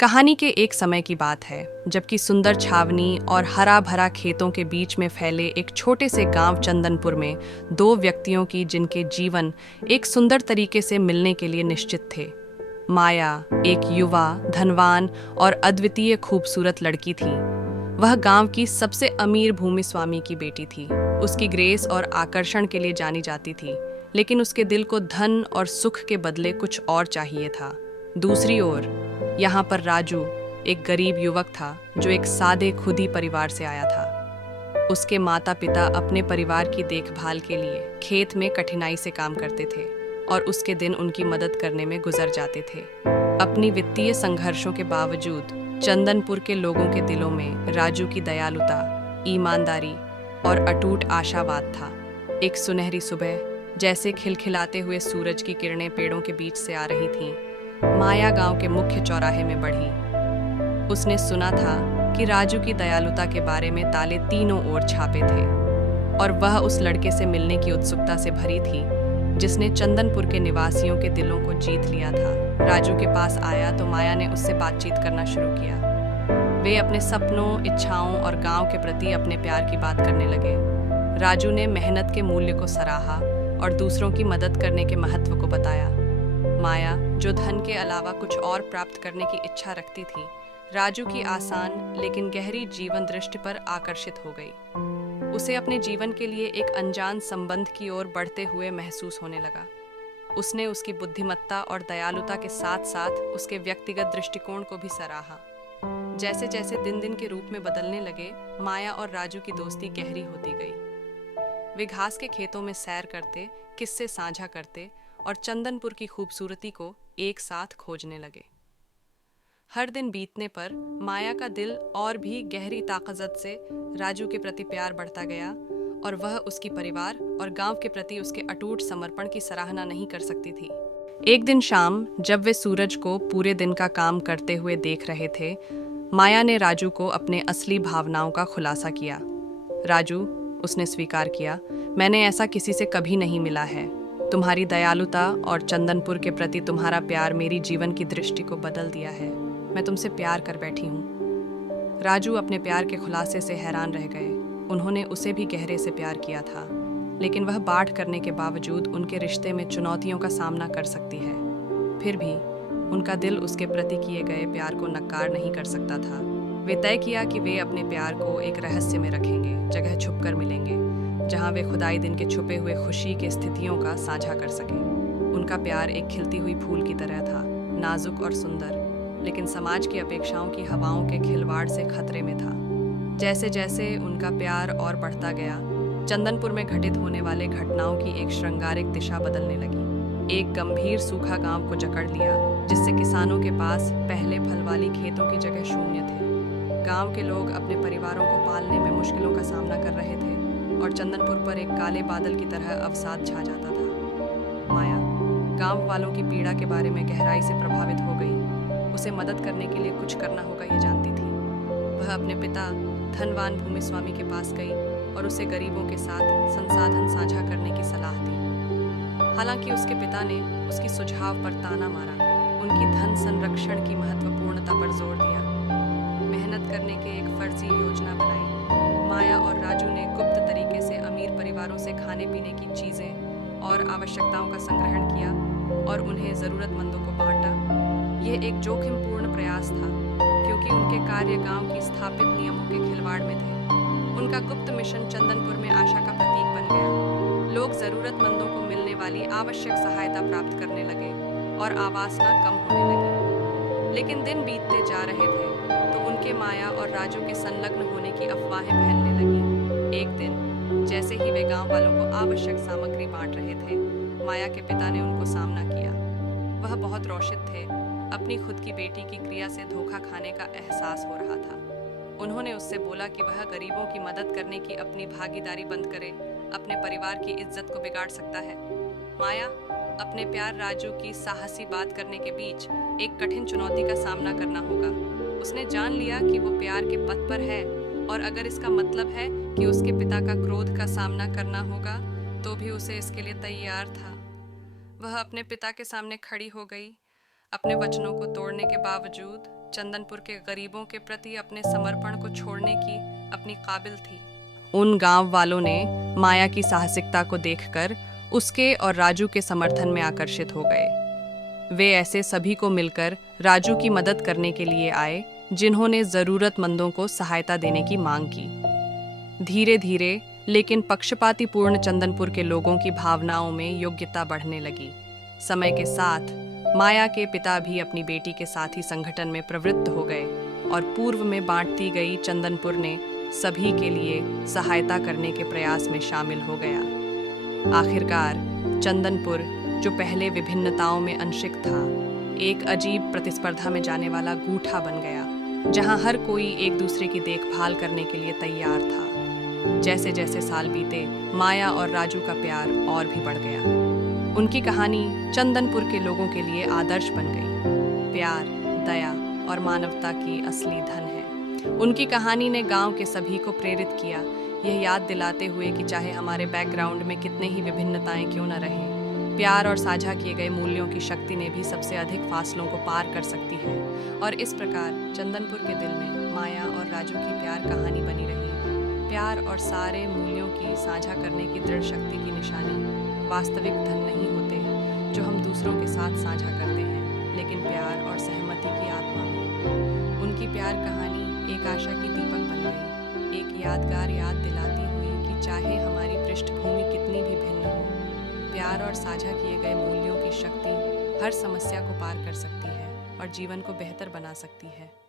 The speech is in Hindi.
कहानी के एक समय की बात है जबकि सुंदर छावनी और हरा भरा खेतों के बीच में फैले एक छोटे से गांव चंदनपुर में दो व्यक्तियों की जिनके जीवन एक सुंदर तरीके से मिलने के लिए निश्चित थे। माया एक युवा, धनवान और अद्वितीय खूबसूरत लड़की थी। वह गांव की सबसे अमीर भूमि स्वामी की बेटी थी। उसकी ग्रेस और आकर्षण के लिए जानी जाती थी, लेकिन उसके दिल को धन और सुख के बदले कुछ और चाहिए था। दूसरी ओर यहाँ पर राजू एक गरीब युवक था जो एक सादे खुदी परिवार से आया था। उसके माता पिता अपने परिवार की देखभाल के लिए खेत में कठिनाई से काम करते थे और उसके दिन उनकी मदद करने में गुजर जाते थे। अपनी वित्तीय संघर्षों के बावजूद चंदनपुर के लोगों के दिलों में राजू की दयालुता, ईमानदारी और अटूट आशावाद था। एक सुनहरी सुबह जैसे खिलखिलाते हुए सूरज की किरणें पेड़ों के बीच से आ रही थीं, माया गांव के मुख्य चौराहे में बढ़ी। उसने सुना था कि राजू की दयालुता के बारे में ताले तीनों ओर छापे थे और वह उस लड़के से मिलने की उत्सुकता से भरी थी जिसने चंदनपुर के निवासियों के दिलों को जीत लिया था। राजू के पास आया तो माया ने उससे बातचीत करना शुरू किया। वे अपने सपनों, इच्छाओं और गांव के प्रति अपने प्यार की बात करने लगे। राजू ने मेहनत के मूल्य को सराहा और दूसरों की मदद करने के महत्व को बताया। माया, जो धन के अलावा कुछ और प्राप्त करने की इच्छा रखती थी, राजू की आसान लेकिन गहरी जीवन दृष्टि पर आकर्षित हो गई। उसे अपने जीवन के लिए एक अनजान संबंध की ओर बढ़ते हुए महसूस होने लगा। उसने उसकी बुद्धिमत्ता और दयालुता के साथ साथ उसके व्यक्तिगत दृष्टिकोण को भी सराहा। जैसे जैसे दिन दिन के रूप में बदलने लगे, माया और राजू की दोस्ती गहरी होती गई। वे घास के खेतों में सैर करते, किस्से साझा करते और चंदनपुर की खूबसूरती को एक साथ खोजने लगे। हर दिन बीतने पर माया का दिल और भी गहरी ताकत से राजू के प्रति प्यार बढ़ता गया और वह उसकी परिवार और गांव के प्रति उसके अटूट समर्पण की सराहना नहीं कर सकती थी। एक दिन शाम जब वे सूरज को पूरे दिन का काम करते हुए देख रहे थे, माया ने राजू को अपने असली भावनाओं का खुलासा किया। राजू, उसने स्वीकार किया, मैंने ऐसा किसी से कभी नहीं मिला है। तुम्हारी दयालुता और चंदनपुर के प्रति तुम्हारा प्यार मेरी जीवन की दृष्टि को बदल दिया है। मैं तुमसे प्यार कर बैठी हूँ। राजू अपने प्यार के खुलासे से हैरान रह गए। उन्होंने उसे भी गहरे से प्यार किया था, लेकिन वह बाढ़ करने के बावजूद उनके रिश्ते में चुनौतियों का सामना कर सकती है। फिर भी उनका दिल उसके प्रति किए गए प्यार को नकार नहीं कर सकता था। वे तय किया कि वे अपने प्यार को एक रहस्य में रखेंगे, जगह छुपकर मिलेंगे, जहाँ वे खुदाई दिन के छुपे हुए खुशी के स्थितियों का साझा कर सकें। उनका प्यार एक खिलती हुई फूल की तरह था, नाजुक और सुंदर, लेकिन समाज की अपेक्षाओं की हवाओं के खिलवाड़ से खतरे में था। जैसे जैसे उनका प्यार और बढ़ता गया, चंदनपुर में घटित होने वाले घटनाओं की एक श्रृंगारिक दिशा बदलने लगी। एक गंभीर सूखा गांव को जकड़ लिया, जिससे किसानों के पास पहले फल वाली खेतों की जगह शून्य थे। गांव के लोग अपने परिवारों को पालने में मुश्किलों का सामना कर रहे थे और चंदनपुर पर एक काले बादल की तरह अवसाद छा जाता था। माया गांव वालों की पीड़ा के बारे में गहराई से प्रभावित हो गई। उसे मदद करने के लिए कुछ करना होगा, ये जानती थी। वह अपने पिता धनवान भूमि स्वामी के पास गई और उसे गरीबों के साथ संसाधन साझा करने की सलाह दी। हालांकि उसके पिता ने उसकी सुझाव पर ताना मारा, उनकी धन संरक्षण की महत्वपूर्णता पर जोर दिया। मेहनत करने के एक फर्जी योजना बनाई। माया और राजू ने गुप्त तरीके से अमीर परिवारों से खाने पीने की चीजें और आवश्यकताओं का संग्रहण किया और उन्हें जरूरतमंदों को बांटा। यह एक जोखिमपूर्ण प्रयास था क्योंकि उनके कार्य गांव की स्थापित नियमों के खिलवाड़ में थे। उनका गुप्त मिशन चंदनपुर में आशा का प्रतीक बन गया। लोग जरूरतमंदों को मिलने वाली आवश्यक सहायता प्राप्त करने लगे और आवासना कम होने लगी। लेकिन दिन बीतते जा रहे थे तो उनके माया और राजू के संलग्न होने की अफवाहें फैलने लगी। एक दिन जैसे ही वे गांव वालों को आवश्यक सामग्री बांट रहे थे, माया के पिता ने उनको सामना किया। वह बहुत रोषित थे। अपनी खुद की बेटी की क्रिया से धोखा खाने का एहसास हो रहा था। उन्होंने उससे बोला कि वह गरीबों की मदद करने की अपनी भागीदारी बंद करे, अपने परिवार की इज्जत को बिगाड़ सकता है। माया अपने प्यार राजू की साहसी बात करने के बीच एक कठिन चुनौती का सामना करना होगा। उसने जान लिया कि वो प्यार के पथ पर है और अगर इसका मतलब है कि उसके पिता का क्रोध का सामना करना होगा, तो भी उसे इसके लिए तैयार था। वह अपने पिता के सामने खड़ी हो गई। अपने वचनों को तोड़ने के बावजूद चंदनपुर के गरीबों के प्रति अपने समर्पण को छोड़ने की अपनी काबिल थी। उन गांव वालों ने माया की साहसिकता को देखकर उसके और राजू के समर्थन में आकर्षित हो गए। वे ऐसे सभी को मिलकर राजू की मदद करने के लिए आए जिन्होंने ज़रूरतमंदों को सहायता देने की मांग की। धीरे धीरे लेकिन पक्षपातीपूर्ण चंदनपुर के लोगों की भावनाओं में योग्यता बढ़ने लगी। समय के साथ माया के पिता भी अपनी बेटी के साथ ही संगठन में प्रवृत्त हो गए और पूर्व में बांटती गई चंदनपुर ने सभी के लिए सहायता करने के प्रयास में शामिल हो गया। आखिरकार चंदनपुर, जो पहले विभिन्नताओं में अंशिक था, एक अजीब प्रतिस्पर्धा में जाने वाला गूठा बन गया, जहां हर कोई एक दूसरे की देखभाल करने के लिए तैयार था। जैसे जैसे साल बीते, माया और राजू का प्यार और भी बढ़ गया। उनकी कहानी चंदनपुर के लोगों के लिए आदर्श बन गई। प्यार, दया और मानवता की असली धन है। उनकी कहानी ने गांव के सभी को प्रेरित किया, यह याद दिलाते हुए कि चाहे हमारे बैकग्राउंड में कितने ही विभिन्नताएं क्यों न रहें, प्यार और साझा किए गए मूल्यों की शक्ति ने भी सबसे अधिक फासलों को पार कर सकती है। और इस प्रकार चंदनपुर के दिल में माया और राजू की प्यार कहानी बनी रही। प्यार और सारे मूल्यों की साझा करने की दृढ़ शक्ति की निशानी वास्तविक धन नहीं होते जो हम दूसरों के साथ साझा करते हैं, लेकिन प्यार और सहमति की आत्मा में। उनकी प्यार कहानी एक आशा की दीपक बन गई, एक यादगार याद दिलाती हुई कि चाहे हमारी पृष्ठभूमि कितनी भी भिन्न हो, प्यार और साझा किए गए मूल्यों की शक्ति हर समस्या को पार कर सकती है और जीवन को बेहतर बना सकती है।